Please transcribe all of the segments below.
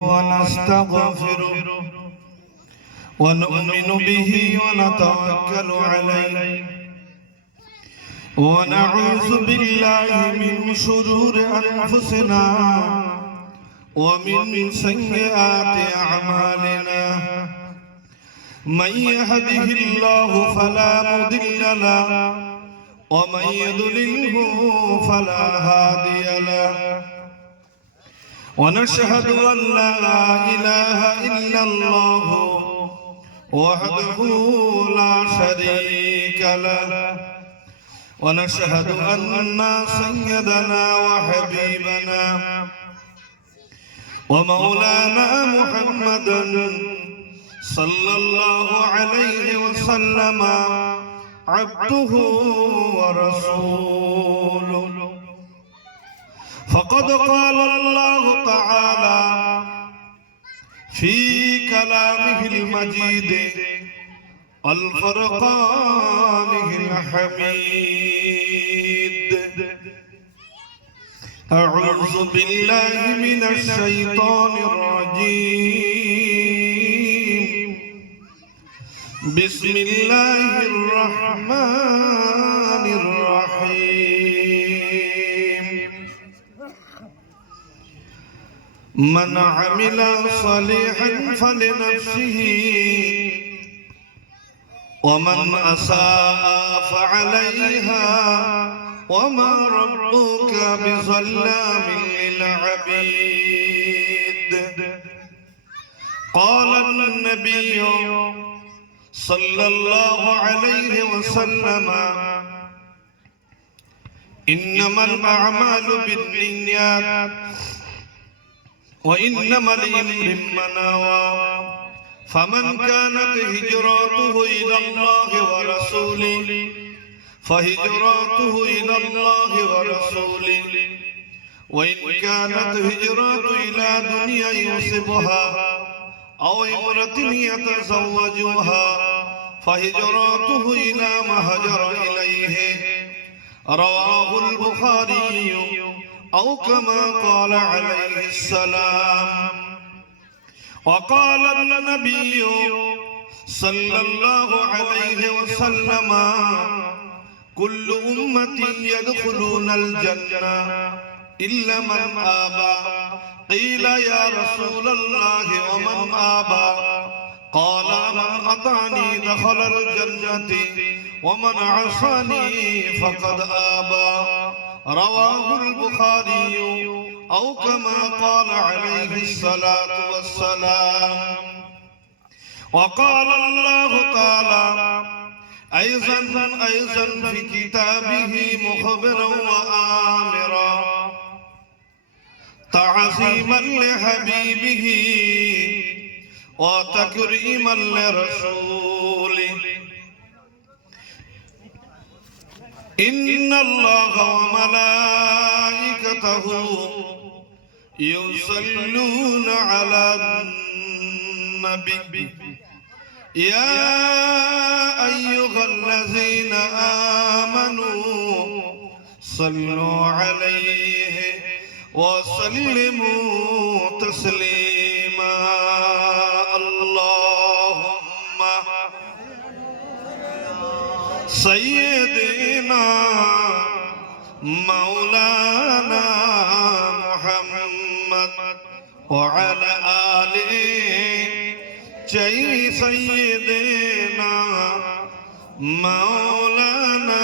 ونستغفره ونؤمن به ونتوكل عليه ونعوذ بالله من شرور أنفسنا ومن سيئات أعمالنا من يهده الله فلا مضل له ومن يضلله فلا هادي له ونشهد أن لا إله إلا الله وحده لا شريك له ونشهد أن سيدنا وحبيبنا ومولانا محمدا صلى الله عليه وسلم عبده ورسوله فقد قال الله تعالى في كلامه المجيد الفرقان الحميد أعوذ بالله من الشيطان الرجيم بسم الله الرحمن الرحيم من عمل صالحا فلنفسه ومن أساء فعليها وما ربك بظلام للعبيد قال النبي صلى الله عليه وسلم إنما الأعمال بالنيات وإنما لامرئ ما نوى فمن كانت هجرته إلى الله ورسوله فهجرته إلى الله ورسوله وإن كانت هجرته إلى دنيا يصيبها أو امرأة يتزوجها فهجرته إلى ما هاجر إليه رواه البخاري أو كما قال عليه السلام وقال النبي صلى الله عليه وسلم كل أمتي يدخلون الجنة إلا من آبى قيل يا رسول الله ومن آبى قال من أطعني دخل الجنة ومن عصاني فقد آبى رواه البخاري أو كما قال عليه الصلاة والسلام وقال الله تعالى أيضا في كتابه مخبرا وآمرا تعظيما لحبيبه وتكريما لرسوله إن الله وملائكته يصلون على النبي يا أيها الذين آمنوا صلوا عليه وسلموا تسليما اللهم سيدنا مولانا محمد وعلى آله جاي سيدنا مولانا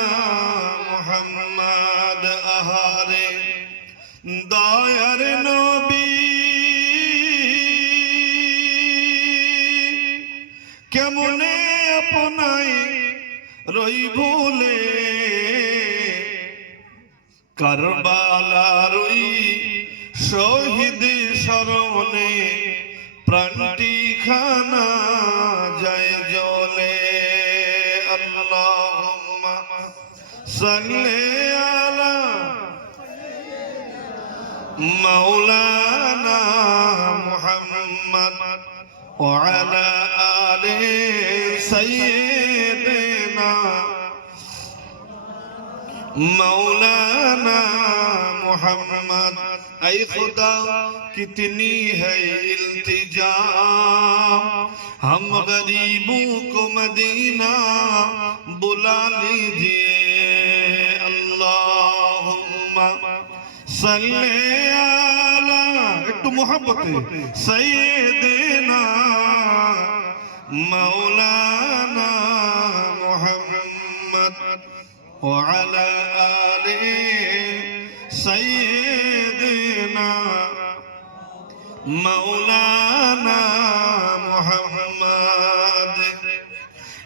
محمد أهاري داير نبي কেমনে আপনাই রই বলে কারবালার ওই শহীদ স্মরণে প্রাণটি খানা যায় জ্বলে আল্লাহুম্মা সাল্লি আলা মাওলানা মুহাম্মদ ওয়া আলা আলি সাইয়্যিদিনা मौलाना मोहम्मद ऐ खुदा कितनी है इल्तिजा हम गरीबों को मदीना बुला लीजिए अल्लाहुम्मा सल्ले अला একটু मोहब्बते सय्यदना मौलाना मुहम्मद وعلى آله سيدنا مولانا محمد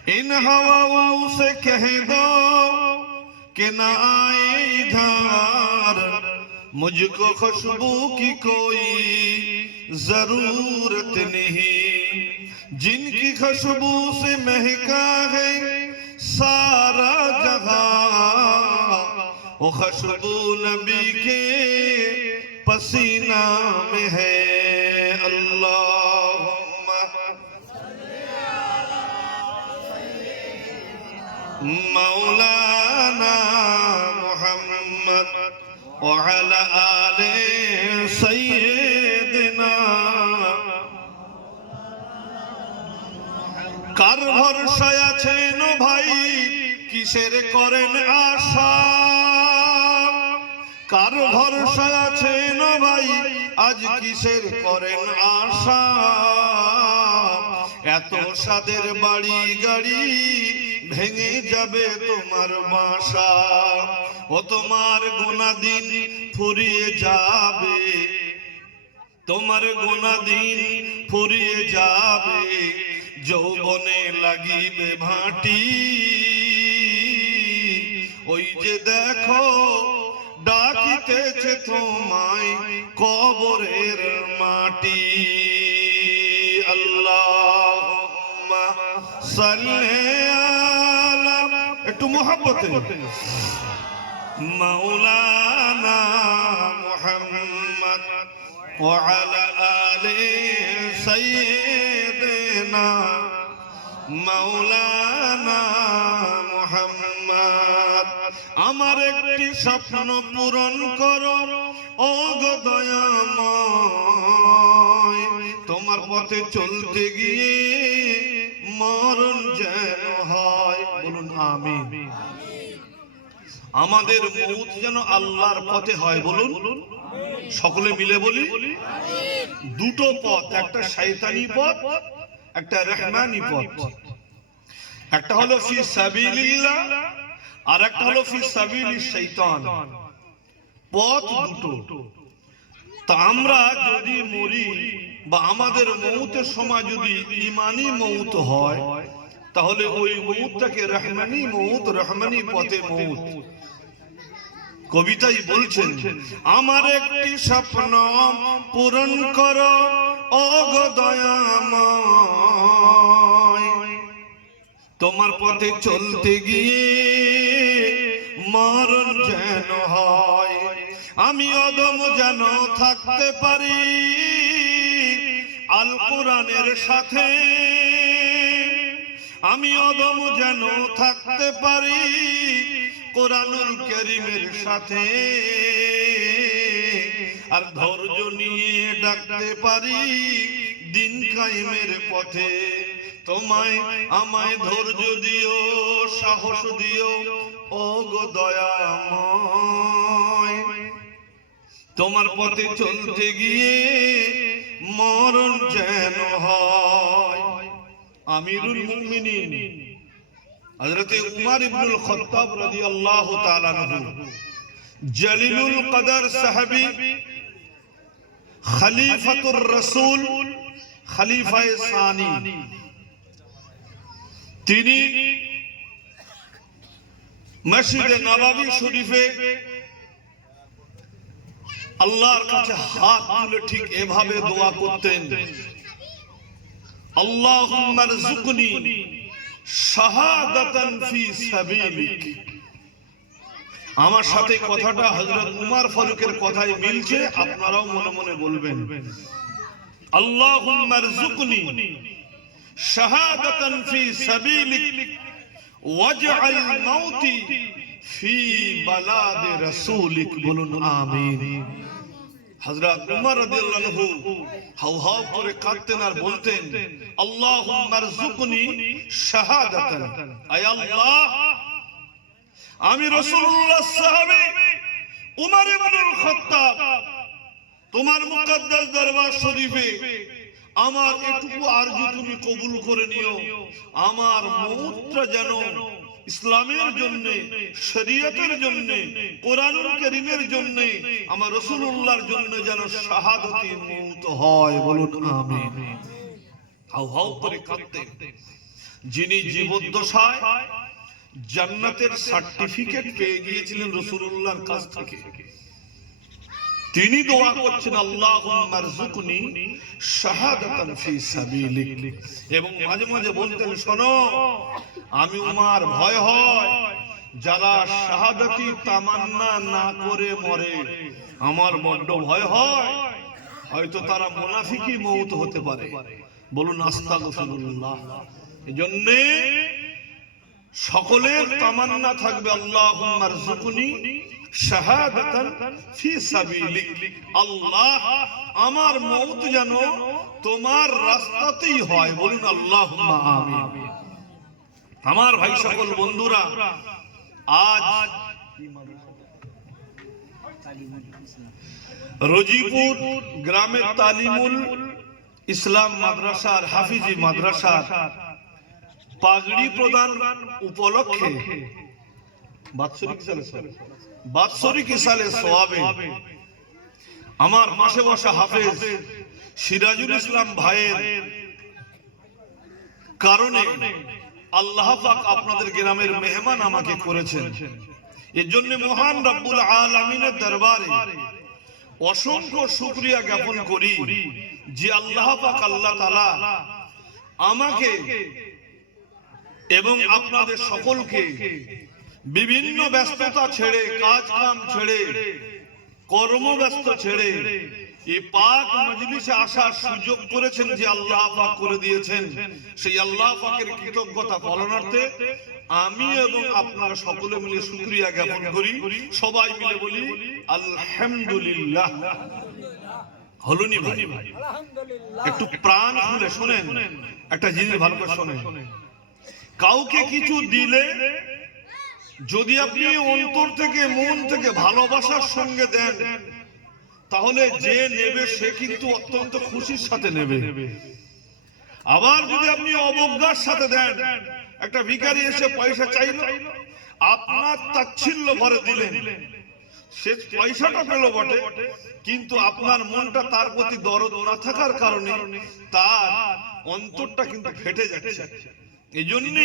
इन हवाओं से कह दो कि ना आए इधर मुझको खुशबू की कोई जरूरत नहीं जिनकी खुशबू से महका है सारा जहां वो खुशबू नबी के पसीना में है अल्लाहुम्मा मौलाना मुहम्मद व अला आले सय्यदना কার ভরসায় আছেন ভাই কিসের করেন আশা কার ভরসায় আছেন ভাই আজ কিসের করেন আশা এত সাদের বাড়ি গাড়ি ভেঙে যাবে তোমার বাসা ও তোমার গোনা দিন ফুরিয়ে যাবে তোমার গোনা দিন ফুরিয়ে যাবে যৌবনে লাগিবে ভাটি ওই যে দেখো ডাকিতেছে তোমায় কবরের মাটি আল্লাহুম্মা সাল্লি আলা একটু মোহাব্বতে মাওলানা মুহাম্মদ ওয়া আলা আলি সাইয়্যিদিনা মাওলানা মুহাম্মদ আমার একটি স্বপ্ন পূরণ করো ও গো দয়াময় তোমার পথে চলতে গিয়ে মরণ যেন হয় বলুন আমিন আমাদের মউত যেন আল্লাহর পথে হয় বলুন সকলে মিলে বলি দুটো পথ একটা শয়তানি পথ একটা রহমানি পথ একটা হলো ফি সাবিলিল্লাহ আর একটা হলো ফি সাবিলিশ শাইতান পথ দুটো তা আমরা যদি মরি বা আমাদের মউতের সময় যদি ঈমানি মউত হয় তাহলে ওই মউতটাকে রহমানি মউত রহমানি পথে মউত কবিতাই বলছেন আমার একটি স্বপ্ন পূরণ করো ও গো দয়াময় তোমার পথে চলতে গিয়ে মরণ যেন হয় আমি অদম যেন থাকতে পারি আল কোরআনের সাথে আমি অদম যেন থাকতে পারি কোরআনুল কারীমের সাথে আর ধৈর্য নিয়ে ডাকতে পারি দিন কায়েমের পথে তোমায় আমায় ধৈর্য দিও সাহস দিও ও গো দয়াময় তোমার পথে চলতে গিয়ে মরণ যেন হয় আমিরুল মুমিনিন হযরত উমর ইবনুল খাত্তাব রাদিয়াল্লাহু তাআলা আনহু জলিলুল কদর সাহাবী খলিফাতুর রাসূল খলিফায়ে সানি তিনি মসজিদে নববী শরীফে আল্লাহর কাছে হাত তুলে ঠিক এভাবে দোয়া করতেন আল্লাহুম্মা রযুকনি শাহাদাতান ফি সাবিলিক আমার সাথে কথাটা হযরত উমর ফারুকের কথায় মিলছে আপনারাও মনে মনে বলবেন আল্লাহুম্মা রযুকনি শাহাদাতান ফি সাবিলিক ওয়াজআল মাউতি ফি বালাদি রাসূলিক বলুন আমিন হযরত উমর রাদিয়াল্লাহু আনহু হাউ হাউ করে কাঁদতেন আর বলতেন, আল্লাহুম্মা রযুকনি শাহাদাতান, আয় আল্লাহ আমি রাসূলুল্লাহ সাহাবী উমর ইবনুল খাত্তাব তোমার মুকদ্দাস দরবার শরীফে আমার এটুকু আরজু তুমি কবুল করে নিও, আমার মউতটা যেন ইসলামের জন্য, শরীয়তের জন্য, কোরআনুল কারীমের জন্য, আমার রাসূলুল্লাহর জন্য যেন শাহাদাতি মউত হয়। বলুন আমিন। হাউ হাউ করে কাঁদতেন। যিনি জীবদ্দশায় জান্নাতের সার্টিফিকেট পেয়ে গিয়েছিলেন রাসূলুল্লাহর কাছ থেকে, তিনি দোয়া করছেন, আল্লাহুম্মা রযুকনি শাহাদাতান ফি সাবিলিক। এবং মাঝে মাঝে বলতেন, শোনো আমি উমর ভয় হয় যারা শাহাদাতি তামান্না না করে মরে, আমার বড্ড ভয় হয়, হয়তো তারা মুনাফিকি মউত হতে পারে। বলুন আস্তাগফিরুল্লাহ। এজন্য সকলের তামান্না থাকবে, আল্লাহুম্মা রযুকনি শাহাদাতান ফি সাবিলিক, আল্লাহ আমার মউত যেন তোমার রাস্তাতেই হয়। বলুন আল্লাহুম্মা আমিন। আমার ভাই সকল বন্ধুরা, আজ রজিপুর গ্রামের তালিমুল ইসলাম মাদ্রাসার হাফিজি মাদ্রাসার পাগড়ি প্রদান উপলক্ষে বাৎসরিক ইসালে সওয়াবে আমার পাশে বসা হাফেজ সিরাজুল ইসলাম ভাইয়ের কারণে আল্লাহ পাক আপনাদের গ্রামের মেহমান আমাকে করেছেন। এর জন্য মহান রব্বুল আলামিনের দরবারে অসংখ্য শুকরিয়া জ্ঞাপন করি যে আল্লাহ পাক আল্লাহ তাআলা আমাকে এবং আপনাদের সকলকে বিভিন্ন ব্যস্ততা ছেড়ে, কাজ কাম ছেড়ে, কর্মব্যস্ত ছেড়ে এই পাক মজলিসে আসার সুযোগ করেছেন, যে আল্লাহ পাক করে দিয়েছেন। সেই আল্লাহ পাকের কৃতজ্ঞতা পালনার্থে আমি এবং আপনারা সকলে মিলে শুকরিয়া জ্ঞাপন করি। সবাই মিলে বলি আলহামদুলিল্লাহ। হলুনি ভাই, একটু প্রাণ খুলে শোনেন, একটা জিনিস ভালো করে শোনেন। কাউকে কিছু দিলে যদি আপনি অন্তর থেকে, মন থেকে ভালোবাসার সঙ্গে দেন, তাহলে যে নেবে সে কিন্তু অত্যন্ত খুশির সাথে নেবে। আবার যদি আপনি অবজ্ঞার সাথে দেন, একটা ভিখারি এসে পয়সা চাইলো, আপনার তাচ্ছিল্য ভরে দিলেন, সে পয়সাটা পেল বটে, কিন্তু আপনার মনটা তার প্রতি দরদ না থাকার কারণে তার অন্তরটা কিন্তু ফেটে যাচ্ছে। এই জন্য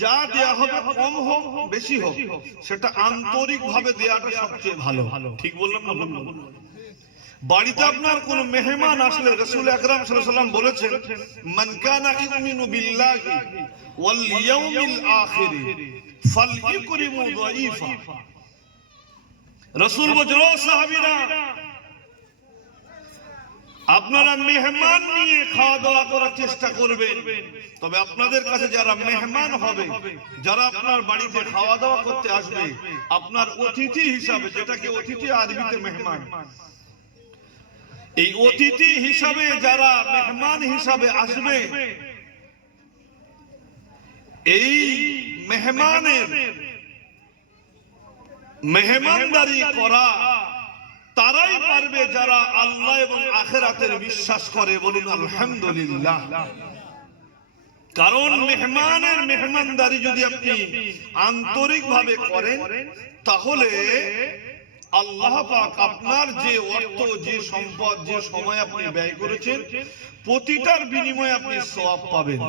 যা দেয়া হবে, কম হোক বেশি হোক, সেটা আন্তরিক ভাবে দেয়াটা সবচেয়ে ভালো। ঠিক বললাম না? বাড়িতে আপনার কোন মেহমান আসলে রাসূল আকরাম সাল্লাল্লাহু আলাইহি ওয়াসাল্লাম বলেছেন, মান কানা ইউমিনু বিল্লাহি ওয়াল ইয়াউমিল আখির ফালইকরিমু যায়ীফা। রাসূল বলেন, সাহাবীরা আপনারা মেহমান নিয়ে খাওয়া দাওয়া করার চেষ্টা করবেন, তবে আপনাদের কাছে যারা মেহমান হবে, যারা আপনার বাড়িতে খাওয়া দাওয়া করতে আসবে, আপনার অতিথি হিসাবে, যেটাকে অতিথি আরবিতে মেহমান, এই অতিথি হিসাবে যারা মেহমান হিসাবে আসবে, এই মেহমানের মেহমানদারি করা তারাই পারবে যারা আল্লাহ এবং আখিরাতের বিশ্বাস করে। বলুন আলহামদুলিল্লাহ। কারণ মেহমানের মেহমানদারি যদি আপনি আন্তরিকভাবে করেন, তাহলে আল্লাহ পাক আপনার যে অর্থ, যে সম্পদ, যে সময় আপনি ব্যয় করেছেন, প্রতিটার বিনিময়ে আপনি সওয়াব পাবেন।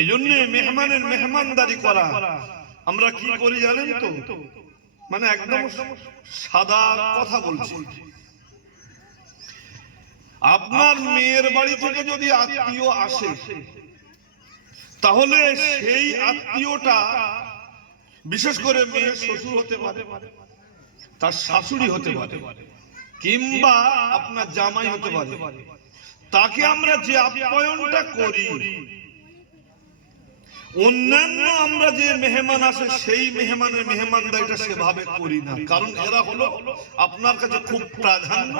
এই জন্য মেহমানের মেহমানদারি করা আমরা কি করি জানেন তো? মানে একদম সাদা কথা বলছি, আপনার মেয়ের বাড়ি থেকে যদি আত্মীয় আসে, তাহলে সেই আত্মীয়টা বিশেষ করে মেয়ের শ্বশুর হতে পারে, তার শাশুড়ি হতে পারে, কিংবা আপনার জামাই হতে পারে। তাকে আমরা যে আপ্যায়নটা করি, অন্যান্য আমরা যে মেহমান আসে সেই মেহমানের মেহমানদারিটা সেভাবে করি না, কারণ এরা হলো আপনার কাছে খুব প্রাধান্য,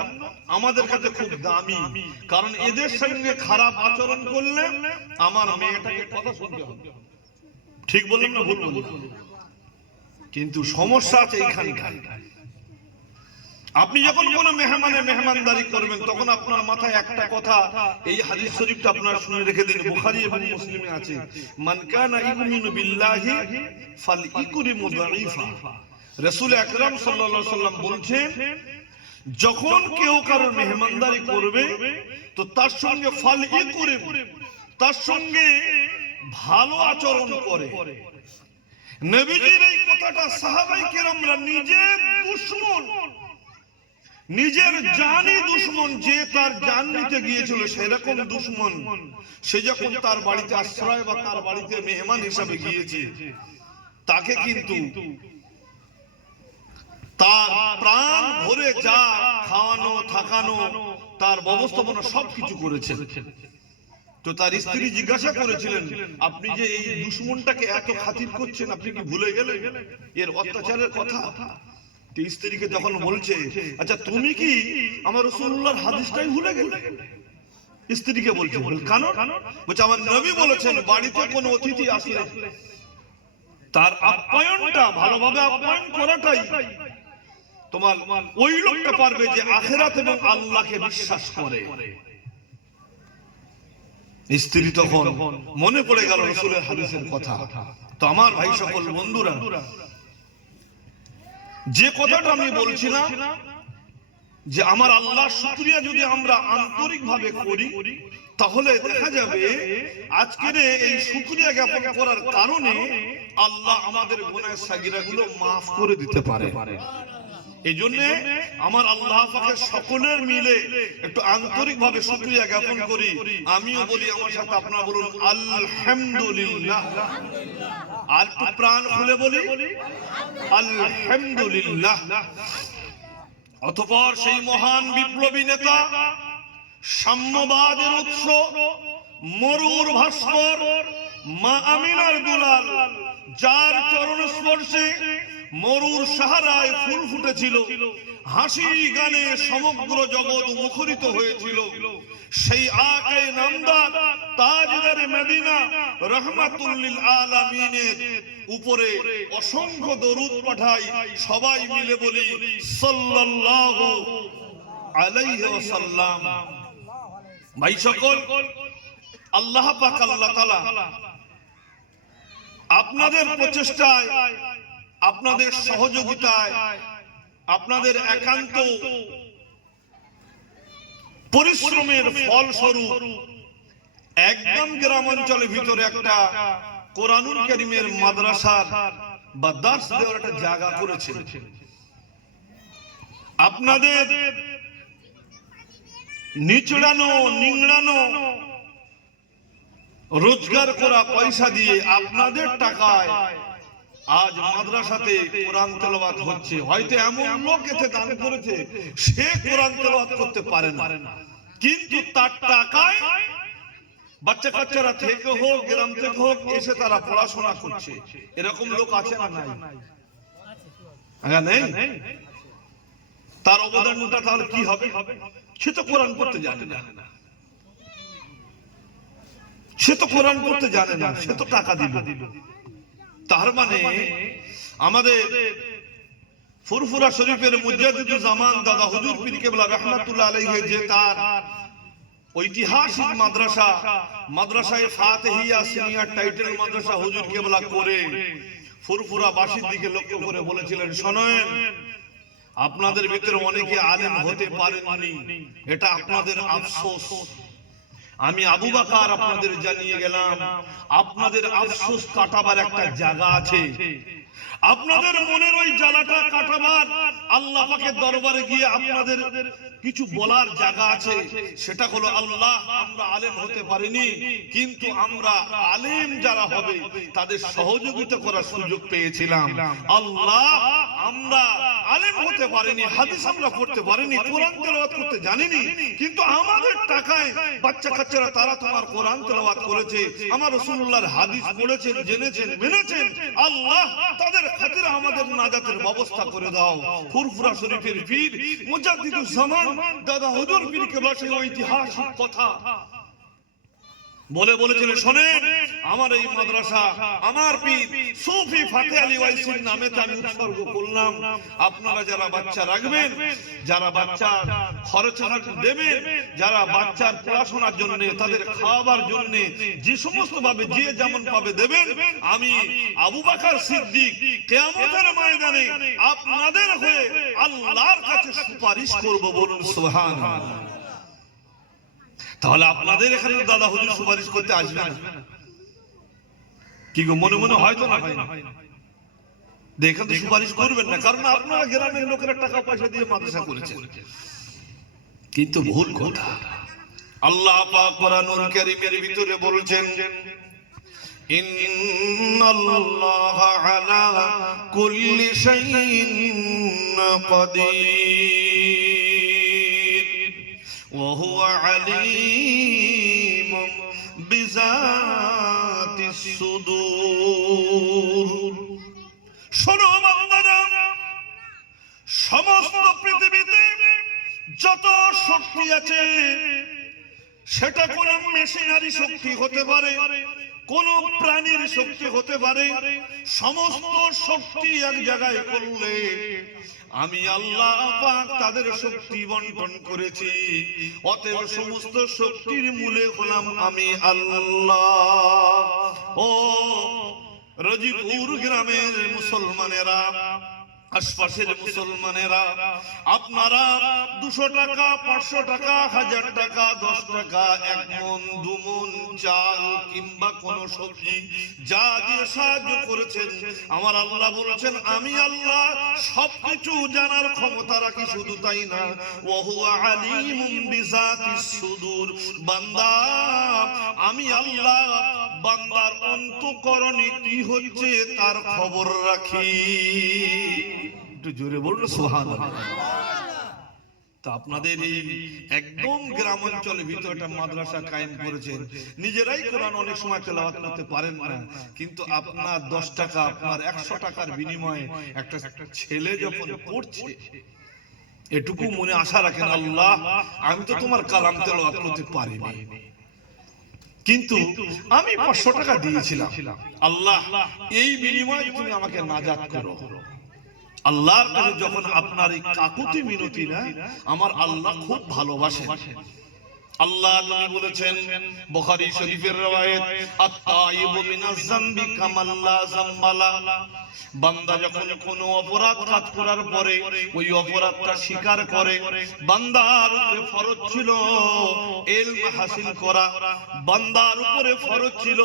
আমাদের কাছে খুব দামি, কারণ এদের সঙ্গে খারাপ আচরণ করলে আমার মেয়েটাকে কথা শুনতে হবে। ঠিক বললাম না ভুল বললাম? কিন্তু সমস্যা আছে এইখানকার। আপনি যখন কোন মেহমানের মেহমানদারি করবেন তখন আপনার মাথায় একটা কথা, এই হাদিস শরীফটা আপনারা শুনে রেখে দিন, বুখারী এবং মুসলিমে আছে, মান কানা ইউমিনু বিল্লাহি ফালইকরিমু দাঈফা। রাসূল আকরাম সাল্লাল্লাহু আলাইহি সাল্লাম বলছেন, যখন কেউ কারোর মেহমানদারি করবে তো তার সঙ্গে ফালইকরিম, তার সঙ্গে ভালো আচরণ করে। নবীজির এই কথাটা সাহাবায়ে কেরামরা নিজের দুশমন, নিজের জানি দুশমন, যে তার জান নিতে গিয়েছিল সেরকম দুশমন, সে যখন তার বাড়িতে আশ্রয় বা তার বাড়িতে মেহমান হিসাবে গিয়েছে, তাকে কিন্তু তার প্রাণ ভরে যা খাওয়ানো থাকানো তার ব্যবস্থাপনা সবকিছু করেছে। তো তার স্ত্রী জিজ্ঞাসা করেছিলেন, আপনি যে এই দুশমনটাকে এত খাতির করছেন, আপনি কি ভুলে গেলেন এর অত্যাচারের কথা? স্ত্রীকে তখন বলছে, আচ্ছা তুমি কি আমার রাসূলুল্লাহর হাদিসটাই ভুলে গেলে? স্ত্রীকে বলছে, কেন? বলছে, আমার নবী বলেছেন বাড়িতে কোনো অতিথি আসলে তার আপ্যায়নটা, ভালোভাবে আপ্যায়ন করাটাই তোমার ওই লোকটা পারবে যে আখিরাত এবং আল্লাহকে বিশ্বাস করে। স্ত্রী তখন মনে পড়ে গেল রাসূলের হাদিসের কথা। তো আমার ভাই সকল বন্ধুরা, যে কথাটা আমি বলছিলাম যে আমার আল্লাহর শুকরিয়া যদি আমরা আন্তরিকভাবে করি তাহলে দেখা যাবে আজকের এই শুকরিয়া জ্ঞাপন করার কারণে আল্লাহ আমাদের গুনাহ সাগীরাগুলো মাফ করে দিতে পারে। এই জন্য আমার আল্লাহ পাকের সকলের মিলে একটু আন্তরিকভাবে শুকরিয়া জ্ঞাপন করি। আমিও বলি, আমার সাথে আপনারা বলুন আলহামদুলিল্লাহ। আর একটু প্রাণ খুলে বলি আলহামদুলিল্লাহ। অতঃপর সেই মহান বিপ্লবী নেতা, সাম্যবাদের উৎস, মরুর ভাস্কর, মা আমিনার দুলাল, যার চরণ স্পর্শে মরুর সাহারায় ফুল ফুটেছিল, হাসি গানে সমগ্র জগৎ মুখরিত হয়েছিল, সেই আকে নামদার তাজদারে মদিনা রহমাতুল লিল আলামিনের উপরে অসংখ্য দরুদ পাঠাই। সবাই মিলে বলি সাল্লাল্লাহু আলাইহি ওয়াসাল্লাম। ভাই সকল, আল্লাহ পাক আল্লাহ তাআলা আপনাদের প্রচেষ্টায়, আপনাদের সহযোগিতায়, আপনাদের একান্ত পরিশ্রমের ফলস্বরূপ একদম গ্রাম অঞ্চলের ভিতরে একটা কোরআনুল কারীমের মাদ্রাসার বা দার্স দেওয়ার একটা জায়গা করেছে। আপনাদের নিচড়ানো নিংড়ানো রোজগার করা পয়সা দিয়ে, আপনাদের টাকায় আজ মাদ্রাসাতে কোরআন তেলাওয়াত হচ্ছে। হয়তো এমন লোক এতে দান করেছে সে কোরআন তেলাওয়াত করতে পারে না, কিন্তু তার টাকায় বাচ্চা কাচ্চারা থেকে হোক গ্রাম থেকে হোক এসে তারা পড়াশোনা করছে। এরকম লোক আছে না নাই? নেই? তার অবদানটা তাহলে কি হবে? সে তো কোরআন পড়তে জানে না, সে তো কোরআন পড়তে জানে না, সে তো টাকা দিল। তার মানে আমাদের ফুরফুরা শরীফের মুজাদ্দিদুল জামান দাদা হুজুর পীর কেবলা রাহমাতুল্লাহ আলাইহি, যে তার ঐতিহাসিক মাদ্রাসা মাদ্রাসায়ে ফাতিহিয়া সিনিয়র টাইটেল মাদ্রাসা হুজুর কেবলা করে ফুরফুরা বাসীর দিকে লক্ষ্য করে বলেছিলেন, শোনেন, আপনাদের ভিতরে অনেকে আলেম হতে পারেননি, এটা আপনাদের আফসোস। আমি আবু বকর আপনাদের জানিয়ে গেলাম, আপনাদের আফসোস কাটাবার একটা জায়গা আছে। আপনাদের মনের ওই জ্বালাটা কাটাবার আল্লাহ পাকের দরবারে গিয়ে আপনাদের কিছু বলার জায়গা আছে। সেটা হলো, আল্লাহ, আমরা আলেম হতে পারিনি, কিন্তু আমরা আলেম যারা হবে তাদের সহযোগিতা করার সুযোগ পেয়েছিলাম। আল্লাহ, আমরা আলেম হতে পারিনি, হাদিস আমরা পড়তে পারিনি, কোরআন তেলাওয়াত করতে জানিনি, কিন্তু আমাদের টাকায় বাচ্চা কাচ্চারা তারা তোমার কোরআন তেলাওয়াত করেছে, আমার রাসূলুল্লাহর হাদিস পড়েছেন, জেনেছেন, মেনেছেন। আল্লাহ তাদের খাতিরে আমাদের নাজাতের ব্যবস্থা করে দাও। ফুরফুরা শরীফের পীর মুজাদ্দিদুজ জামান দাদা হুজুর পীর কেবলা সেই ঐতিহাসিক কথা বলেছিলেন, শোনেন, আমার এই মাদ্রাসা আমার পীর সুফি ফাতে আলী ওয়াইসির নামে আমি উৎসর্গ করলাম। আপনারা যারা বাচ্চা রাখবেন, যারা বাচ্চা খরচ দেবেন, যারা বাচ্চার পড়াশোনার জন্য, তাদের খাওয়াবার জন্য যে সমস্ত ভাবে যে যেমন পাবে দেবেন, আমি আবু বকর সিদ্দিক কিয়ামতের ময়দানে আপনাদের হয়ে আল্লাহর কাছে সুপারিশ করব। বলুন সুবহানাল্লাহ। তাহলে আপনাদের এখানে দাদা হুজুর সুপারিশ করতে আসবে না? কি গো, মনে মনে হয়তো না হয় না, দেখেন তো সুপারিশ করবেন না, কারণ আপনারা গ্রামের লোকেরা টাকা পয়সা দিয়ে মাদ্রাসা করেছেন। কিন্তু ভুল কথা। আল্লাহ পাক কোরআনুল কারীমের ভিতরে বলছেন, ইন্নাল্লাহা আলা কুল্লি শাইইন কাদির ওয়া হুয়া আলীমুম বিযাতিস সুদূর। শোনো বান্দারা, সমস্ত পৃথিবীতে যত শক্তি আছে, সেটা কোন মেশিনারি শক্তি হতে পারে, কোন প্রাণীর শক্তি হতে পারে, সমস্ত শক্তি এক জায়গায় করলে আমি আল্লাহ পাক তাদের শক্তি বন্টন করেছি। অতএব সমস্ত শক্তির মূলে হলাম আমি আল্লাহ। ও রাজিপুর গ্রামের মুসলমানেরা, আশপাশের মুসলমানেরা, আপনারা 200 টাকা, 500 টাকা, 1000 টাকা, 10 টাকা, 1 মণ, 2 মণ চাল কিংবা কোন সবজি যা দিয়ে সাহায্য করেছেন, আমার আল্লাহ বলেছেন আমি আল্লাহ সবকিছু জানার ক্ষমতা রাখি। শুধু তাই না, ওয়া হুয়া আলীমুম বিযাতিস সুদূর। বান্দা, আমি আল্লাহ বান্দার অন্তঃকরণে কি হচ্ছে তার খবর রাখি। একটু জোরে বলুন সুবহানাল্লাহ। তা আপনাদের এই একদম গ্রাম অঞ্চলের ভিতরে একটা মাদ্রাসা কায়েম করেছেন, নিজেরাই কোরআন অনেক সময় তেলাওয়াত করতে পারেন না, কিন্তু আপনার 10 টাকা, আপনার 100 টাকার বিনিময়ে একটা ছেলে যখন পড়ছে, এটুকু মনে আশা রাখেন, আল্লাহ আমি তো তোমার কালাম তেলাওয়াত করতে পারিনি, কিন্তু আমি 500 টাকা দিয়েছিলাম, আল্লাহ এই বিনিময়ে তুমি আমাকে নাজাত করো। আল্লাহর কাছে যখন আপনার এই কাকুতি মিনতি না, আমার আল্লাহ খুব ভালোবাসেন। আল্লাহ নবী বলেছেন, বুখারী শরীফের রওয়ায়াত, আত-তাইবু মিনাজ যামবি কামাল্লা যামবালা। বান্দা যখন কোনো অপরাধ কাজ করার পরে ওই অপরাধটা স্বীকার করে, বান্দার উপরে ফরজ ছিল ইলম হাসিল করা, বান্দার উপরে ফরজ ছিল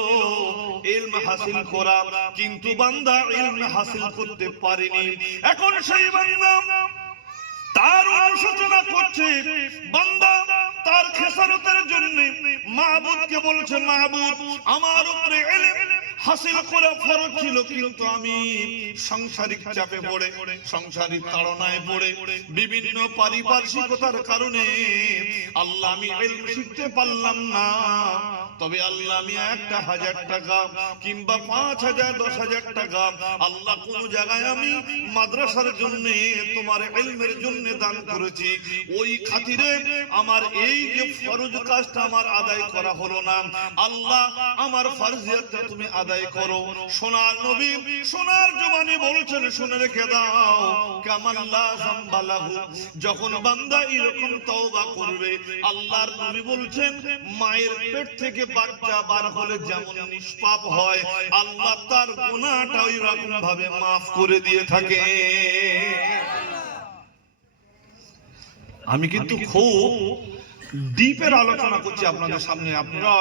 ইলম হাসিল করা, কিন্তু বান্দা ইলম হাসিল করতে পারেনি। এখন সেই বান্দা তার অনুশোচনা করছে, বান্দা তার খেসারতের জন্য মাহবুদকে বলছে, মাহবুদ আমার উপরে ইলম হাসিল করা ফরজ ছিল, কিন্তু আমি সাংসারিক চাপে পড়ে, সাংসারিক তাড়নায় পড়ে, বিভিন্ন পারিপার্শ্বিকতার কারণে আল্লাহ আমি ইলম শিখতে পারলাম না। তবে আল্লাহ আমি 1000 টাকা কিংবা 5000, 10000 টাকা আল্লাহ কোন জায়গায় আমি মাদ্রাসার জন্য, তোমার ইলমের জন্য দান করেছি, ওই খাতিরে আমার এই যে ফরজ কাজটা আমার আদায় করা হলো না, আল্লাহ আমার ফরজিয়াতটা তুমি আদায় করো। সোনার নবী সোনার জবানে বলছেন, শুনে রেখে দাও, কামাল্লা যামবালাহু, যখন বান্দা এরকম তওবা করবে, আল্লাহর নবী বলছেন মায়ের পেট থেকে বাচ্চা বার হলে যেমন নিষ্পাপ হয়, আল্লাহ তার গুনাহটা ওই রকম ভাবে maaf করে দিয়ে থাকে। আমি কিন্তু খুব ডিপের আলোচনা করছি আপনাদের সামনে, আপনারা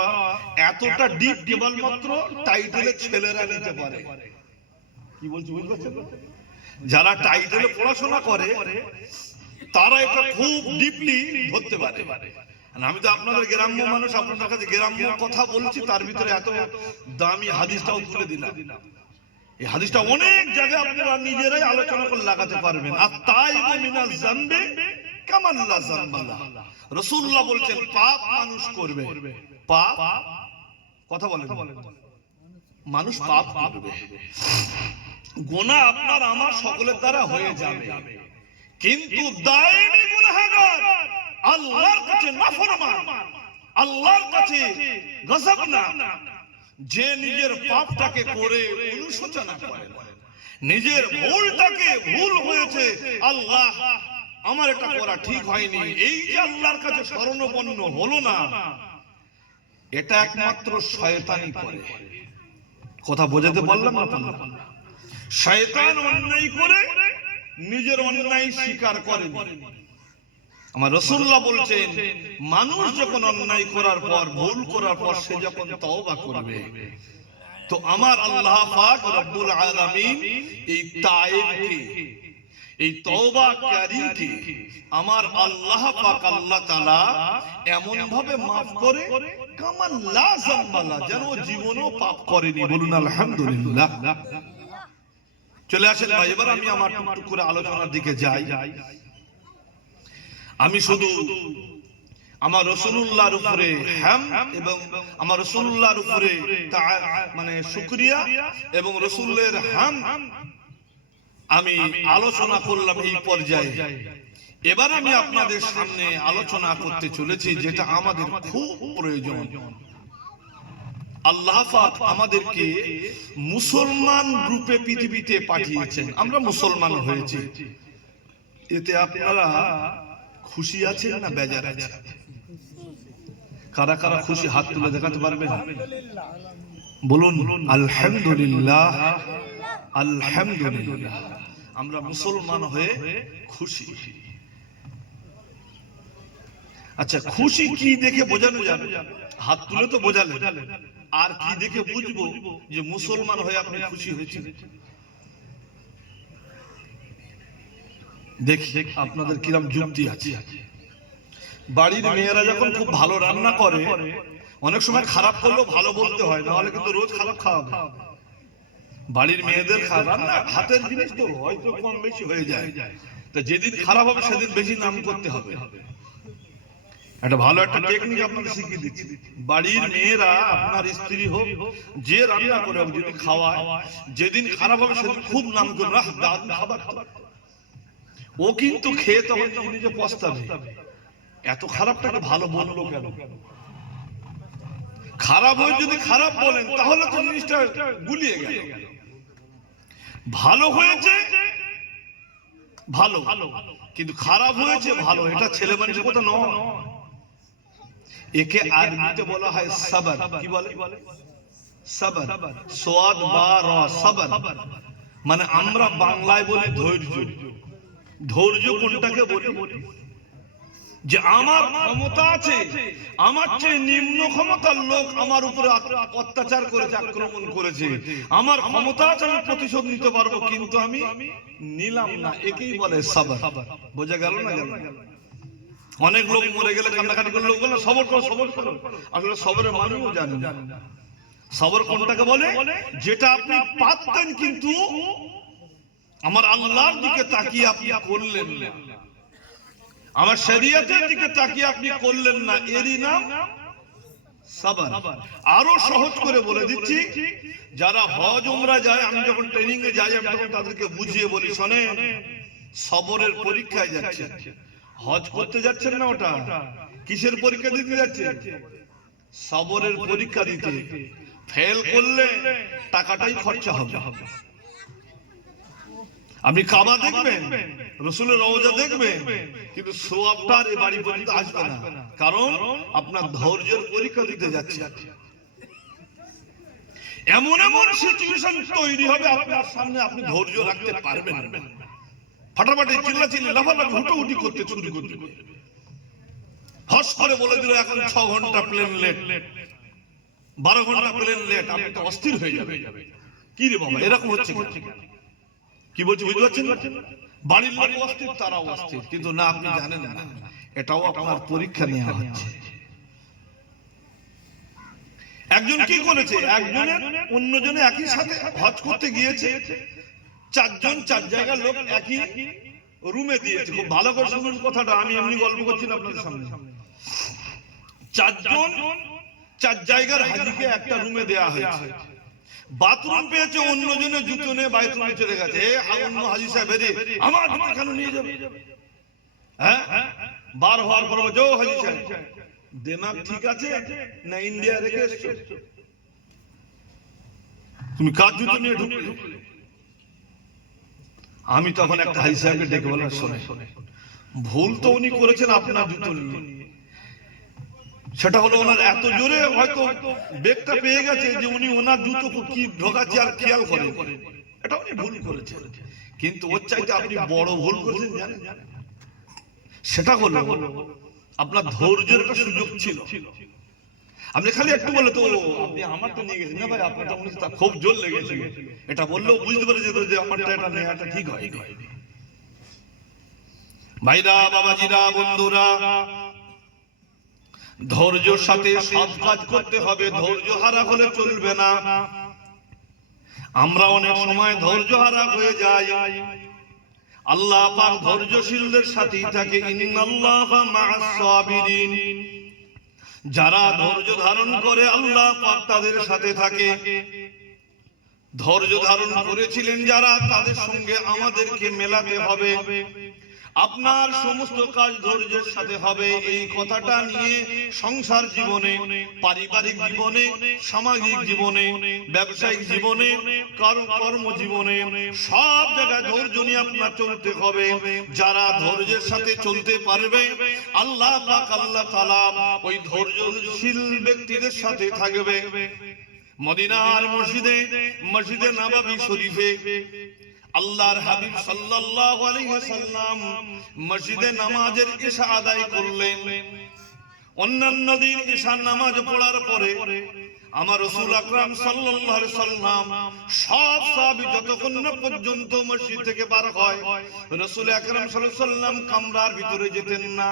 এতটা ডিপ কেবলমাত্র টাইটেলে ছেলেরা নিতে পারে। কি বলছি বুঝতে পারছেন? যারা টাইটেলে পড়াশোনা করে তারা এটা খুব ডিপলি ধরতে পারে। আমি তো আপনাদের গ্রাম্য মানুষ, আপনাদের কাছে গ্রাম্য কথা বলছি, তার ভিতরে এত দামি হাদিসটাও তুলে দিলাম। এই হাদিসটা অনেক জায়গায় আপনারা নিজেরাই আলোচনা করে লাগাতে পারবেন। আত-তাইবু মিনাজ যামবি কামান লা যামবা লা। রাসূলুল্লাহ বলেছেন পাপ মানুষ করবে, পাপ কথা বলেন, মানুষ পাপ করবে, গুনাহ আপনার আমার সকলের দ্বারা হয়ে যাবে, কিন্তু দায়ী গুনাহগার, আল্লাহর কাছে নাফরমান, আল্লাহর কাছে গজব না, যে নিজের পাপটাকে করে অনুশোচনা করে, নিজের ভুলটাকে ভুল হয়েছে, আল্লাহ আমার এটা করা ঠিক হয়নি, এই যে আল্লাহর কাছে শরণাপন্ন হলো না, এটা একমাত্র শয়তানই করে। কথা বোঝাতে পারলাম না? শয়তান অন্যায় করে নিজের অন্যায় স্বীকার করে। আমার রাসূলুল্লাহ বলছেন মানুষ যখন অন্যায় করার পর, ভুল করার পর সে যখন তওবা করবে, তো আমার আল্লাহ পাক রব্বুল আলামিন এই তায়েবকে, এই তওবাকারীকে আমার আল্লাহ পাক আল্লাহ তাআলা এমন ভাবে maaf করে কামান লা যামবা লা, যেন জীবনও পাপ করেনি। বলুন আলহামদুলিল্লাহ। চলে আসেন ভাই, এবার আমি আমার টুকটুক করে আলোচনার দিকে যাই। আমি শুধু আমার রাসূলুল্লাহর উপরে হামদ এবং আমার রাসূলুল্লাহর উপরে মানে শুকরিয়া এবং রাসূলের হামদ আমি আলোচনা করলাম এই পর্যায়ে। এবার আমি আপনাদের সামনে আলোচনা করতে চলেছি যেটা আমাদের খুব প্রয়োজন। আল্লাহ পাক আমাদেরকে মুসলমান রূপে পৃথিবীতে পাঠিয়েছেন, আমরা মুসলমান হয়েছি, এতে আপনারা খুশি আছেন না বেজার আছেন? কারা কারা খুশি হাত তুলে দেখাতে পারবেন? বলুন আলহামদুলিল্লাহ, আলহামদুলিল্লাহ। আমরা মুসলমান হয়ে খুশি। আচ্ছা, খুশি কি দেখে বোঝানো যাবে? হাত তুলে তো বোঝালেন, আর কি দেখে বুঝবো যে মুসলমান হয়ে আপনি খুশি হয়েছেন? দেখি আপনাদের কিরম যুক্তি আছে। বাড়ির মেয়েরা যখন খুব ভালো রান্না করে, অনেক সময় খারাপ করলেও ভালো বলতে হয়, নাহলে কিন্তু রোজ খারাপ খাওয়াবে। বাড়ির মেয়েদের রান্না হাতের জিনিস তো হয়তো কম বেশি হয়ে যায়, তা যেদিন খারাপ হবে সেদিন বেশি নাম করতে হবে। একটা ভালো একটা টেকনিক আপনাকে শিখিয়ে দিচ্ছি। বাড়ির মেয়েরা, আপনার স্ত্রী হোক, যে রান্না করে যদি খাওয়ায়, যেদিন খারাপ হবে সেদিন খুব নাম করে, রাহ দারুণ খাবার। ও কিন্তু খেয়ে তখন নিজে পস্তাবে, এত খারাপটাকে ভালো বললো কেন? খারাপ হয়ে যদি খারাপ বলেন তাহলে তো জিনিসটা গুলিয়ে গেল। ভালো হয়েছে ভালো, কিন্তু খারাপ হয়েছে ভালো, এটা ছেলে মানুষের কথা নয়। একে আরবিতে বলা হয় সবর। কি বলে? সবর। সোয়াদ বা র, সবর মানে আমরা বাংলায় বলি ধৈর্য। ধৈর্য কোনটাকে বলি? যে আমার ক্ষমতা আছে, আমার চেয়ে নিম্ন ক্ষমতার লোক আমার উপরে অত্যাচার করেছে, আক্রমণ করেছে, আমার ক্ষমতা আছে, আমি প্রতিশোধ নিতে পারবো, কিন্তু আমি নিলাম না, একেই বলে সবর। বোঝা গেল না? অনেক লোক মরে গেলে কান্নাকাটি করে লোক বলে সবর করো, সবর করো। আসলে সবরের মানেও জানি না। সবর কোনটাকে বলে? যেটা আপনি পারতেন কিন্তু আমার আল্লাহর দিকে তাকিয়ে আপনি করলেন না, আমার শরীয়তের দিকে তাকিয়ে আপনি করলেন না, এরই নাম সবর। আরো সহজ করে বলে দিচ্ছি, যারা হজ উমরা যায়, আমি যখন ট্রেনিং এ যাই, আমি তখন তাদেরকে বুঝিয়ে বলি, শোনেন, সবরের পরীক্ষায় যাচ্ছে, হজ করতে যাচ্ছেন না, ওটা কিসের পরীক্ষা দিতে যাচ্ছে? সবরের পরীক্ষা দিতে। ফেল করলে টাকাটাই খরচা হবে। আপনি কাবা দেখবেন, রাসূলের রওজা দেখবেন, কিন্তু সওয়াবটা এই বাড়ি পর্যন্ত আসবে না, কারণ আপনার ধৈর্যের পরীক্ষা দিতে যাচ্ছে। এমন এমন সিচুয়েশন তৈরি হবে আপনার সামনে, আপনি ধৈর্য রাখতে পারবেন না, ফাটাফাটি চিল্লাচিল্লি লাফালাফি হুটোহুটি করতে শুরু করবে। হস করে বলে দিল এখন 6 ঘন্টা প্লেন লেট, 12 ঘন্টা প্লেন লেট, আপনি তো অস্থির হয়ে যাবে। কি রে বাবা, এরকম হচ্ছে কি বলছি বুঝতে পারছেন? বাড়ির লোক অস্থির, তারাও অস্থির, কিন্তু না, আপনি জানেন না এটাও আপনার পরীক্ষা নেওয়া হচ্ছে। একজন কি করেছে, একজনের অন্যজনে একই সাথে হজ করতে গিয়েছে, চারজন চার জায়গার লোক একই রুমে দিয়েছে। খুব ভালো করে শুনুন কথাটা, আমি এমনি গল্প করছি না আপনাদের সামনে। চারজন চার জায়গার হাজিকে একটা রুমে দেয়া হয়েছে। বাথরুম পেয়েছে, অন্যজনের জুতো নিয়ে বাথরুমে চলে গেছে। অন্য হাজি সাহেব আমার জুতো কেন নিয়ে যাবে? হ্যাঁ, বার হওয়ার পর বলছে, ও হাজি সাহেব দিমাগ ঠিক আছে না ইন্ডিয়া রেখে এসছো? তুমি কার জুতো নিয়ে ঢুকলে? আমি তখন একটা হাজি সাহেবকে ডেকে বললাম, শোনে ভুল তো উনি করেছেন আপনার জুতো নিয়ে, সেটা হলো ওনার এত জোরে হয়তো বেগটা পেয়ে গেছে যে উনি ওনার জুতো কি ঢোকাচ্ছে আর খেয়াল করেন, এটা উনি ভুল করেছেন। কিন্তু ওর চাইতে আপনি বড় ভুল করেছেন জানেন, সেটা হলো আপনার ধৈর্যের একটা সুযোগ ছিল। আপনি খালি একটু বলে তো আপনি আমারটা নিয়ে গেছেন না ভাই, আপনারটা খুব জোর লেগেছে, এটা বললেও বুঝতে পারে যে আমারটা এটা নেওয়াটা ঠিক হয়। ভাইরা, বাবাজিরা, বন্ধুরা, ধৈর্যের সাথে সব কাজ করতে হবে, ধৈর্য হারা হলে চলবে না। আমরা অনেক সময় ধৈর্য হারা হয়ে যাই। আল্লাহ পাক ধৈর্যশীলদের সাথেই থাকে, ইন্নাল্লাহা মা'আস সাবিরিন। যারা ধৈর্য ধারণ করে আল্লাহ পাক তাদের সাথে থাকে। ধৈর্য ধারণ করেছিলেন যারা, তাদের সঙ্গে আমাদেরকে মেলাতে হবে। আপনার সমস্ত কাজ ধৈর্যের সাথে হবে, এই কথাটা নিয়ে সংসার জীবনে, পারিবারিক জীবনে, সামাজিক জীবনে, ব্যবসায়িক জীবনে, কর্মজীবনে সব জায়গায় ধৈর্য নিয়ে আপনার চলতে হবে। যারা ধৈর্যের সাথে চলতে পারবে আল্লাহ পাক, আল্লাহ তাআলা ওই ধৈর্যশীল ব্যক্তিদের সাথে থাকবে। মদিনার মসজিদে নববী শরীফে আল্লাহর হাবিব সাল্লাল্লাহু আলাইহি ওয়াসাল্লাম মসজিদে নামাজের ইশা আদায় করলেন। অন্যান্য দিন ইশা নামাজ পড়ার পরে আমার রাসূল আকরাম সাল্লাল্লাহু আলাইহি ওয়াসাল্লাম সব সাহাবী যতক্ষণ না পর্যন্ত মসজিদ থেকে বার হয়, রাসূল আকরাম সাল্লাল্লাহু আলাইহি ওয়াসাল্লাম কামরার ভিতরে যেতেন না।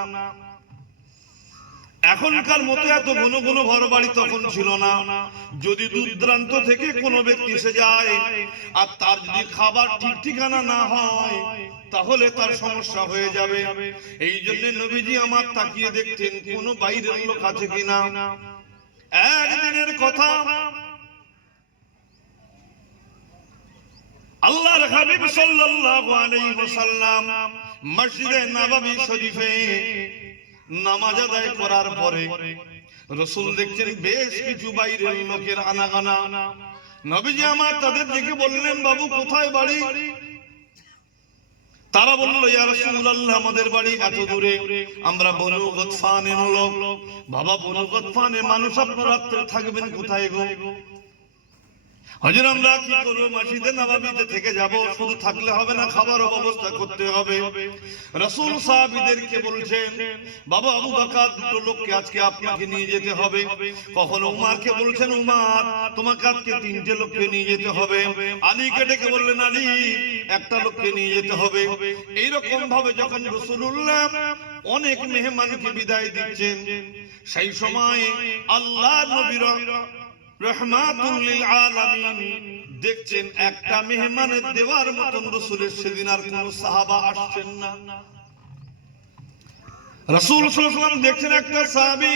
এখনকার মতো এত ঘন ঘন ঘর বাড়ি তখন ছিল না। যদি দূর দূরান্ত থেকে কোনো ব্যক্তি এসে যায় আর তার যদি খাবার ঠিক ঠিকানা না হয়, তাহলে তার সমস্যা হয়ে যাবে। এই জন্য নবীজি আমার তাকিয়ে দেখতেন কোনো বাইরের লোক আছে কিনা। একদিনের কথা, আল্লাহর হাবিব সাল্লাল্লাহু আলাইহি ওয়াসাল্লাম মসজিদে নববী শরীফে নামাজ আদায় করার পরে রাসূল দেখছেন বেশ কিছু বাইরের লোকের আনাগোনা। নবীজি আমার তাদের দেখে বললেন, বাবু কোথায় বাড়ি? তারা বলল, ইয়া রাসূলুল্লাহ আমাদের বাড়ি এত দূরে, আমরা বনু গতফানের লোক। বাবা, বনু গতফানের মানুষ, আপনারা রাত্রে থাকবেন কোথায় গো? হুজুর আমরা কি করব, মসজিদে নববীতে থেকে যাব, শুধু থাকলে হবে না, খাবারও ব্যবস্থা করতে হবে। রাসূল সাহাবীদেরকে বলছেন, বাবা আবু বকর দুটো লোককে আজকে আপনাকে নিয়ে যেতে হবে। কখনো উমারকে বলছেন, উমার তোমাকে আজকে তিনটে লোককে নিয়ে যেতে হবে। আলীকে ডেকে বললেন, আলী একটা লোককে নিয়ে যেতে হবে। এইরকম ভাবে যখন রাসূলুল্লাহ অনেক মেহমানকে বিদায় দিচ্ছেন, সেই সময় আল্লাহর নবী রহমাতুল লিল আলামিন দেখছেন একটা মেহমানের দেওয়ার মতন রাসূলের সেদিন আর কোন সাহাবা আসছেন না। রাসূল সাল্লাল্লাহু আলাইহি ওয়াসাল্লাম দেখছেন একটা সাহাবী,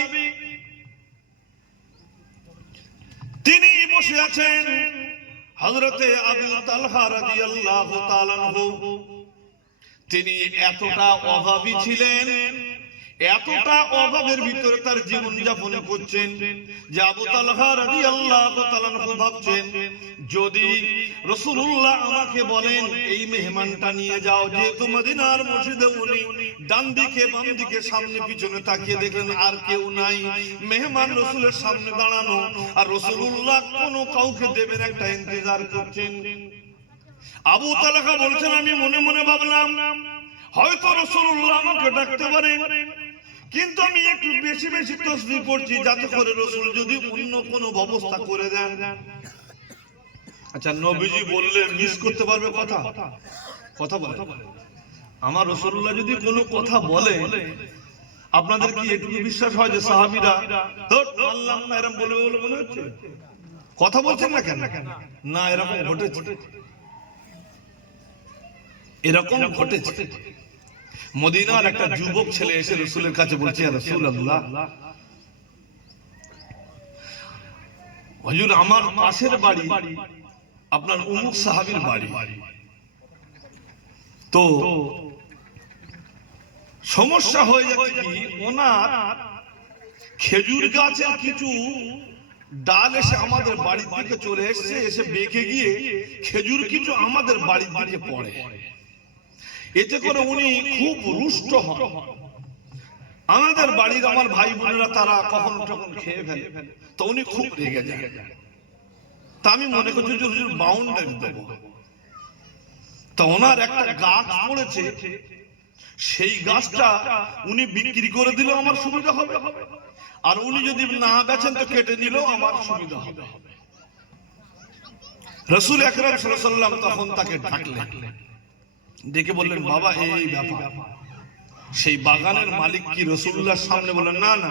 তিনি বসে আছেন, হযরতে আবু তালহা রাদিয়াল্লাহু তাআলা আনহু। তিনি এতটা অভাবী ছিলেন, এতটা অভাবের ভিতরে তার জীবন যাপন করছেন যে আবু তালহা রাদিয়াল্লাহু তাআলা আনহু ভাবছেন, যদি রাসূলুল্লাহ আমাকে বলেন এই মেহমানটা নিয়ে যাও, যেহেতু মদিনার মসজিদে উনি ডান দিকে বাম দিকে সামনে পিছনে তাকিয়ে দেখেন আর কেউ নাই, মেহমান রাসূলের সামনে দাঁড়ানো, আর রাসূলুল্লাহ কোনো কাউকে দেবেন একটা ইন্তজার করছেন। আবু তালহা বলছেন, আমি মনে মনে ভাবলাম হয়তো রাসূলুল্লাহ আমাকে ডাকতে পারেন, কিন্তু আমি একটু বেশি বেশি তাসবিহ পড়ছি যাতে করে রাসূল যদি অন্য কোনো ব্যবস্থা করে দেন। আচ্ছা, নবীজি বললে মিস করতে পারবে কথা বলে? আমার রাসূলুল্লাহ যদি কোনো কথা বলে আপনাদের কি এটুকু বিশ্বাস হয় যে সাহাবীরা আল্লাহ না এরকম বলে বলে মনে হচ্ছে? কথা বলছেন না কেন? না, এরকম ঘটেছে, এরকম ঘটেছে। মদিনার একটা যুবক ছেলে এসে রাসূলের কাছে বলছে, ইয়া রাসূলুল্লাহ, হুজুর আমার পাশের বাড়ি আপনার অমুক সাহাবীর বাড়ি, তো সমস্যা হয়ে যাচ্ছে কি ওনার খেজুর গাছের কিছু ডাল এসে আমাদের বাড়ির দিকে চলে এসেছে, এসে বেঁকে গিয়ে খেজুর কিছু আমাদের বাড়ির দিকে পড়ে, এতে করে উনি খুব রুষ্ট হন। আমাদের বাড়ির আমার ভাই বোনেরা তারা কখন তখন খেয়ে ফেলে, তো উনি খুব রেগে যায়। তা আমি মনে করছি যে হুজুর বাউন্ডারি দেবো, তা ওনার একটা গাছ পড়েছে, সেই গাছটা উনি বিক্রি করে দিলেও আমার সুবিধা হবে, আর উনি যদি না বেচেন তো কেটে নিলেও আমার সুবিধা হবে। রাসূল আকরাম সাল্লাল্লাহু আলাইহি ওয়াসাল্লাম তখন তাকে ডাকলেন, ডেকে বললেন, বাবা এই ব্যাপার। সেই বাগানের মালিক কি রাসূলুল্লাহর সামনে বললেন, না না,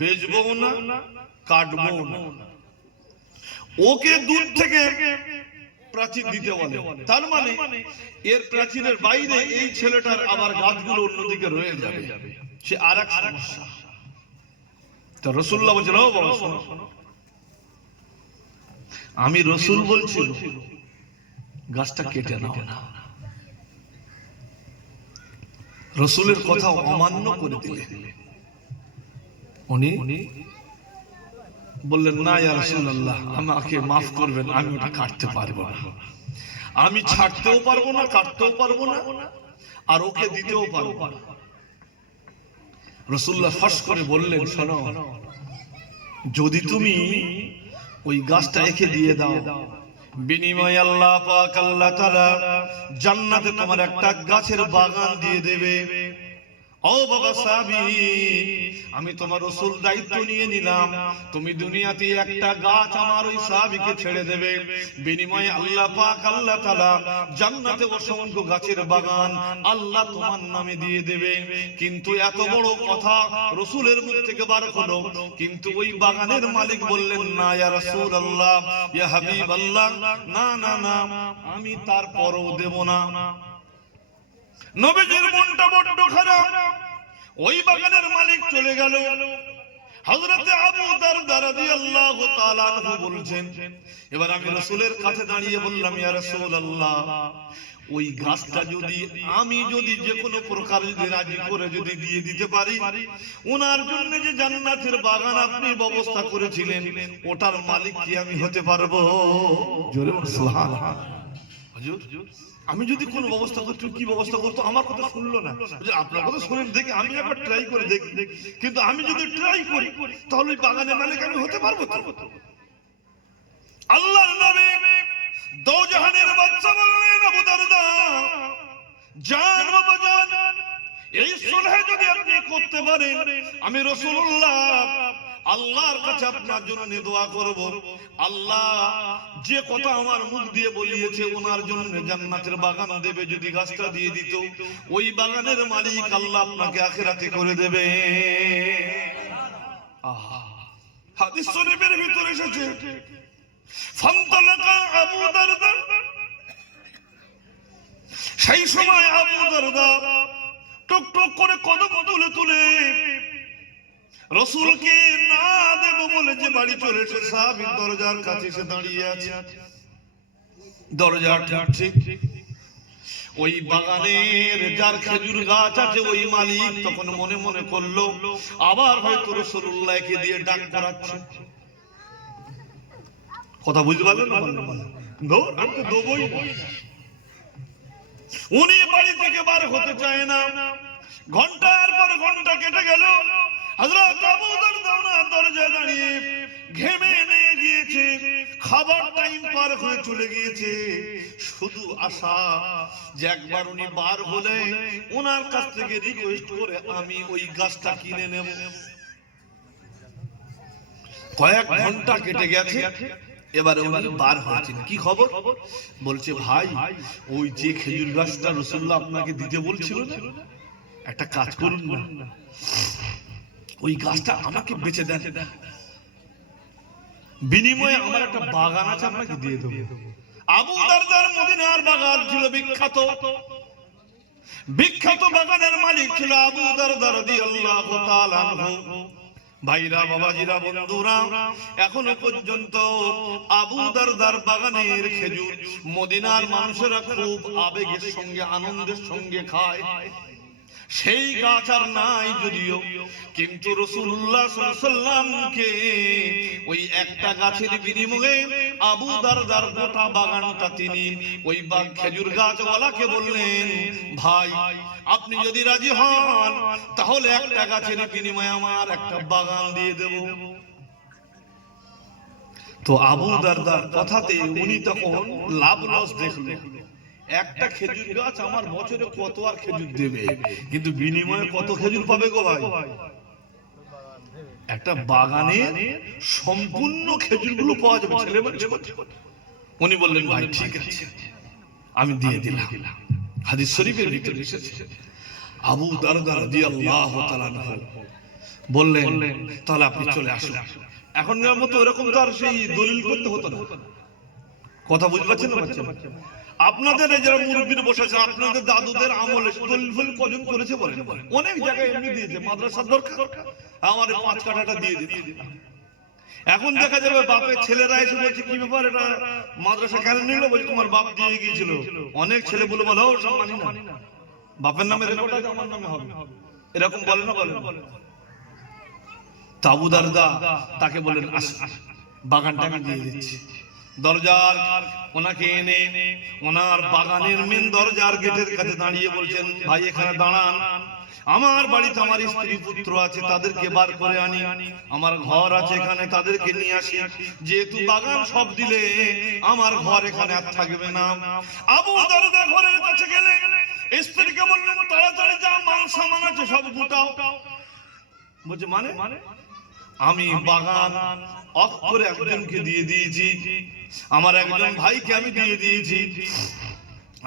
বেচবো না, কাটবো না, ওকে দূর থেকে প্রাচীর দিতে বলে। তার মানে এর প্রাচীরের বাইরে এই ছেলেটার আবার গাছগুলো অন্যদিকে রয়ে যাবে, সে আরেক সমস্যা। তো রাসূলুল্লাহ বলছেন, ও বাবা শোনো, আমি রাসূল বলছি গাছটা কেটে নাও না। রাসূলের কথা অমান্য করে দিলে উনি বললেন, না ইয়া রাসূলুল্লাহ, আমাকে মাফ করবেন, আমি ওটা কাটতে পারবো না, আমি ছাড়তেও পারবো না, কাটতেও পারবো না, আর ওকে দিতেও পারবো না। রাসূলুল্লাহ ফস করে বললেন, শোনো, যদি তুমি ওই গাছটা একে দিয়ে দাও, বিনিময়ে আল্লাহ পাক আল্লাহ তাআলা জান্নাতে তোমার একটা গাছের বাগান দিয়ে দেবে। ও বাবা সাহাবী, আমি তোমার রাসূল দায়িত্ব নিয়ে নিলাম, তুমি দুনিয়াতে একটা গাছ আমার ওই সাহাবীকে ছেড়ে দেবে, বিনিময়ে আল্লাহ পাক আল্লাহ তাআলা জান্নাতে অসংখ্য গাছের বাগান আল্লাহ তোমার নামে দিয়ে দেবে। কিন্তু এত বড় কথা রাসূলের মুখ থেকে বার হলো, কিন্তু ওই বাগানের মালিক বললেন, না ইয়া রাসূলুল্লাহ, ইয়া হাবিবাল্লাহ, না না না, আমি তারপরও দেব না। নবীজির মনটা বড্ড খারাপ। ওই বাগানের মালিক চলে গেল। হযরতে আবু দারদা রাদিয়াল্লাহু তাআলা আনহু বলছেন, এবার আমি রাসূলের কাছে দাঁড়িয়ে বললাম, ইয়া রাসূলুল্লাহ, ওই গাছটা আমি যদি যে কোনো প্রকার যদি রাজি করে যদি দিয়ে দিতে পারি, ওনার জন্য যে জান্নাতের বাগান আপনি ব্যবস্থা করেছিলেন, ওটার মালিক কি আমি হতে পারবো? জোরে বলুন সুবহানাল্লাহ। হুজুর, আমি যদি কোনো ব্যবস্থা করতে, কি ব্যবস্থা করতো? আমার কথা শুনলো না। আপনার কথা শুনেন দেখি, আমি একবার ট্রাই করে দেখি, কিন্তু আমি যদি ট্রাই করি তাহলে ওই বাগানের মালিক আমি হতে পারবো তো? আল্লাহর নবী দো জাহানের বাদশা বললেন, আবু দারদা, জান বাবা জান, এই সুলহ যদি আপনি করতে পারেন, আমি রাসূলুল্লাহ আল্লাহর কাছে আপনার জন্য দোয়া করব, আল্লাহ যে কথা আমার মুখ দিয়ে বলিয়েছে ওনার জন্য জান্নাতের বাগান দেবে, যদি গাছটা দিয়ে দিত, ওই বাগানের মালিক আল্লাহ আপনাকে আখিরাতে করে দেবে। হাদিস শরীফের ভিতরে এসেছে, ফান্তালাকা আবু দারদা, সেই সময় আবু দারদা টুক টুক করে কদম তুলে তুলে রাসূলকে না দেব বলে যে বাড়ি চলে এসে সাহাবীর দরজার কাছে এসে দাঁড়িয়ে আছে। দরজা ঠিক ওই বাগানের যার খেজুর গাছ আছে ওই মালিক তখন মনে মনে করলো, আবার হয়তো রাসূলুল্লাহকে দিয়ে ডাক করাচ্ছে। কথা বুঝতে পারলেন না? ধর আমি তো দেবই না। উনি বাড়ি থেকে বার হতে চায় না। ঘন্টার পর ঘন্টা কেটে গেল। হযরত আবু দারদা দরজায় দাঁড়িয়ে ঘেমে নিয়ে গিয়েছে, খাবার টাইম পার হয়ে চলে গিয়েছে। শুধু আশা যে একবার উনি বার হলে ওনার কাছ থেকে রিকোয়েস্ট করে আমি ওই গাছটা কিনে নেব। কয়েক ঘন্টা কেটে গেছে, এবারে উনি বার হয়েছেন। কি খবর? বলছে, ভাই ওই যে খেজুর গাছটা রাসূলুল্লাহ আপনাকে দিতে বলছিল না, একটা কাজ করুন না, ওই গাছটা আমাকে বেচে দেন, বিনিময়ে আমার একটা বাগান আছে আপনাকে দিয়ে দেবো। আবু দারদার মদিনার বাগান ছিল বিখ্যাত, বিখ্যাত বাগানের মালিক ছিল আবু দারদা রাদিয়াল্লাহু তাআলা আনহু। ভাইরা, বাবাজিরা, বন্ধুরা, এখনো পর্যন্ত আবু দারদার বাগানের খেজুর মদিনার মানুষেরা খুব আবেগের সঙ্গে, আনন্দের সঙ্গে খায়। সেই গাছ আর নাই যদিও, কিন্তু রাসূলুল্লাহ সাল্লাল্লাহু আলাইহি ওয়াসাল্লামকে ওই একটা গাছের বিনিময়ে আবু দারদার গোটা বাগানটা তিনি ওই খেজুর গাছওয়ালাকে বললেন, ভাই আপনি যদি রাজি হন তাহলে একটা গাছের বিনিময়ে আমার একটা বাগান দিয়ে দেব। তো আবু দারদার কথাতে উনি তখন লাভ লস দেখলেন, একটা খেজুর গাছ আমার বছরে কত আর খেজুর দেবে, কিন্তু বিনিময়ে কত খেজুর পাবে গো ভাই? একটা বাগানে সম্পূর্ণ খেজুরগুলো পাওয়া যাবে। ছেলে উনি বললেন, ভাই ঠিক আছে আমি দিয়ে দিলাম। হাদিস শরীফের ভিতরে এসেছে, আবু দারদা রাদিয়াল্লাহু তাআলা বললেন, তাহলে আপনি চলে আসুন। এখনকার মতো এরকম তো আর সেই দলিল করতে হতো না। কথা বুঝতে পারছেন না? আপনাদের যারা মুরব্বীরা বসে আছেন, আপনাদের দাদুদের আমলে দলিল ফলিল কজন করেছে বলেন? অনেক জায়গায় এমনি দিয়েছে, মাদ্রাসার দরকার আমার 5 কাঠাটা দিয়ে দিতে। এখন দেখা যাবে বাপের ছেলেরা এসে বলছে, কি ব্যাপার এটা মাদ্রাসা কেন নিল? বলছে তোমার বাপ দিয়ে গিয়েছিল। অনেক ছেলে বলে বলো সব মানি না, বাপের নামে রেকর্ড আছে আমার নামে হবে, এরকম বলে না? বলে আবু দারদা তাকে বলেন, বাগানটাকে দিয়ে দিচ্ছি। দরজার ওনাকে এনে ওনার বাগানের মেন দরজার গেটের কাছে দাঁড়িয়ে বলছেন, ভাই এখানে দাঁড়ান, আমার বাড়িতে আমার স্ত্রী পুত্র আছে, তাদেরকে বার করে আনি, আমার ঘর আছে এখানে, তাদেরকে নিয়ে আসি, যেহেতু বাগান সব দিলে আমার ঘর এখানে আর থাকবে না। আবু দারদা ঘরের কাছে গেলে স্ত্রীকে বললেন, তাড়াতাড়ি যা মাল সামান আছে সব গোটাও। বলছে মানে? আমি বাগান অফ করে একজনকে দিয়ে দিয়েছি, আমার একজন ভাইকে আমি দিয়ে দিয়েছি।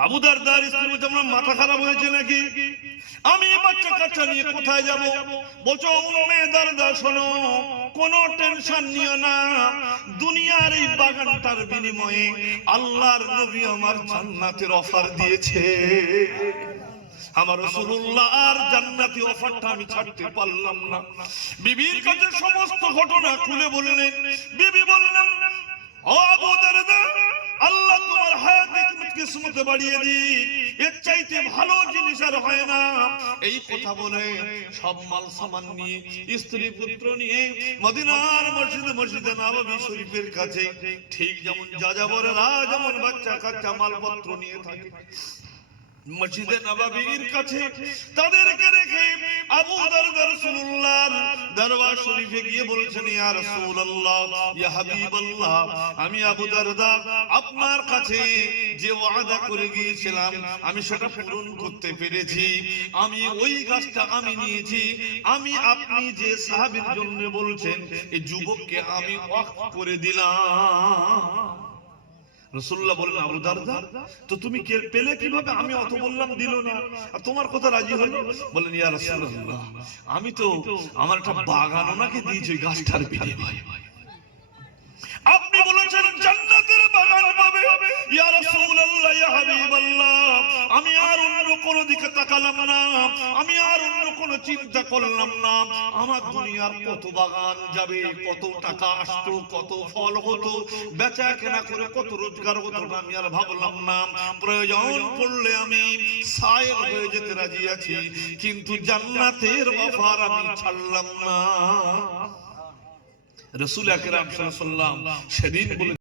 আবু দারদার স্ত্রী বলছে, আমার মাথা খারাপ হয়েছে নাকি? আমি বাচ্চা কাচ্চা নিয়ে কোথায় যাব? বলছো উম্মে দারদা শোনো, কোনো টেনশন নিও না, দুনিয়ার এই বাগানটার বিনিময়ে আল্লাহর নবী আমার জান্নাতের অফার দিয়েছে। আমার রাসূলুল্লাহ আর জান্নাতি অফারটা আমি ছাড়তে পারলাম না। বিবির কাছে সমস্ত ঘটনা খুলে বললেন। বিবি বললেন, ও আবু দারদা, আল্লাহ তোমার হায়াতে কিসমতে বাড়িয়ে দিক, এর চাইতে ভালো জিনিস আর হয় না। এই কথা বলে সব মাল সামান নিয়ে, স্ত্রী পুত্র নিয়ে মদিনার মসজিদে নববী শরীফের কাছে, ঠিক যেমন যাযাবরেরা যেমন বাচ্চা কাচ্চা মালপত্র নিয়ে থাকে, মসজিদে নববীর কাছে তাদেরকে রেখে আবু দারদা রাসূলুল্লাহর দরবার শরীফে গিয়ে বলছেন, ইয়া রাসূলুল্লাহ, ইয়া হাবিবাল্লাহ, আমি আবু দারদা আপনার কাছে যে ওয়াদা করে গিয়েছিলাম আমি সেটা পূরণ করতে পেরেছি। আমি ওই গাছটা আমি নিয়েছি, আমি আপনি যে সাহাবীর জন্য বলছেন এই যুবককে আমি ওয়াকফ করে দিলাম। রাসূলুল্লাহ বললেন, আবু দারদা তো তুমি পেলে কিভাবে? আমি অত বললাম দিল না, আর তোমার কথা রাজি হলো? বললেন, ইয়া রাসূলুল্লাহ, আমি তো আমার একটা বাগান ওনাকে দিয়েছি ওই গাছটার বিনিময়ে। আপনি বলেছেন জান্নাতের বাগান পাবে। ইয়া রাসূলুল্লাহ, ইয়া হাবিবাল্লাহ, আমি আর অন্য কোনো দিকে তাকালাম না, আমি আর অন্য কোনো চিন্তা করলাম না। আমার দুনিয়ার কত বাগান যাবে, কত টাকা আসতো, কত ফল হতো, বেচা কেনা করে কত রোজগার হতো, আমি আর ভাবলাম না। প্রয়োজন পড়লে আমি সায়ের হয়ে যেতে রাজি আছি, কিন্তু জান্নাতের অফার আমি ছাড়লাম না। রাসূল আকরাম সাল্লাল্লাহু আলাইহি ওয়াসাল্লাম সেদিন বলে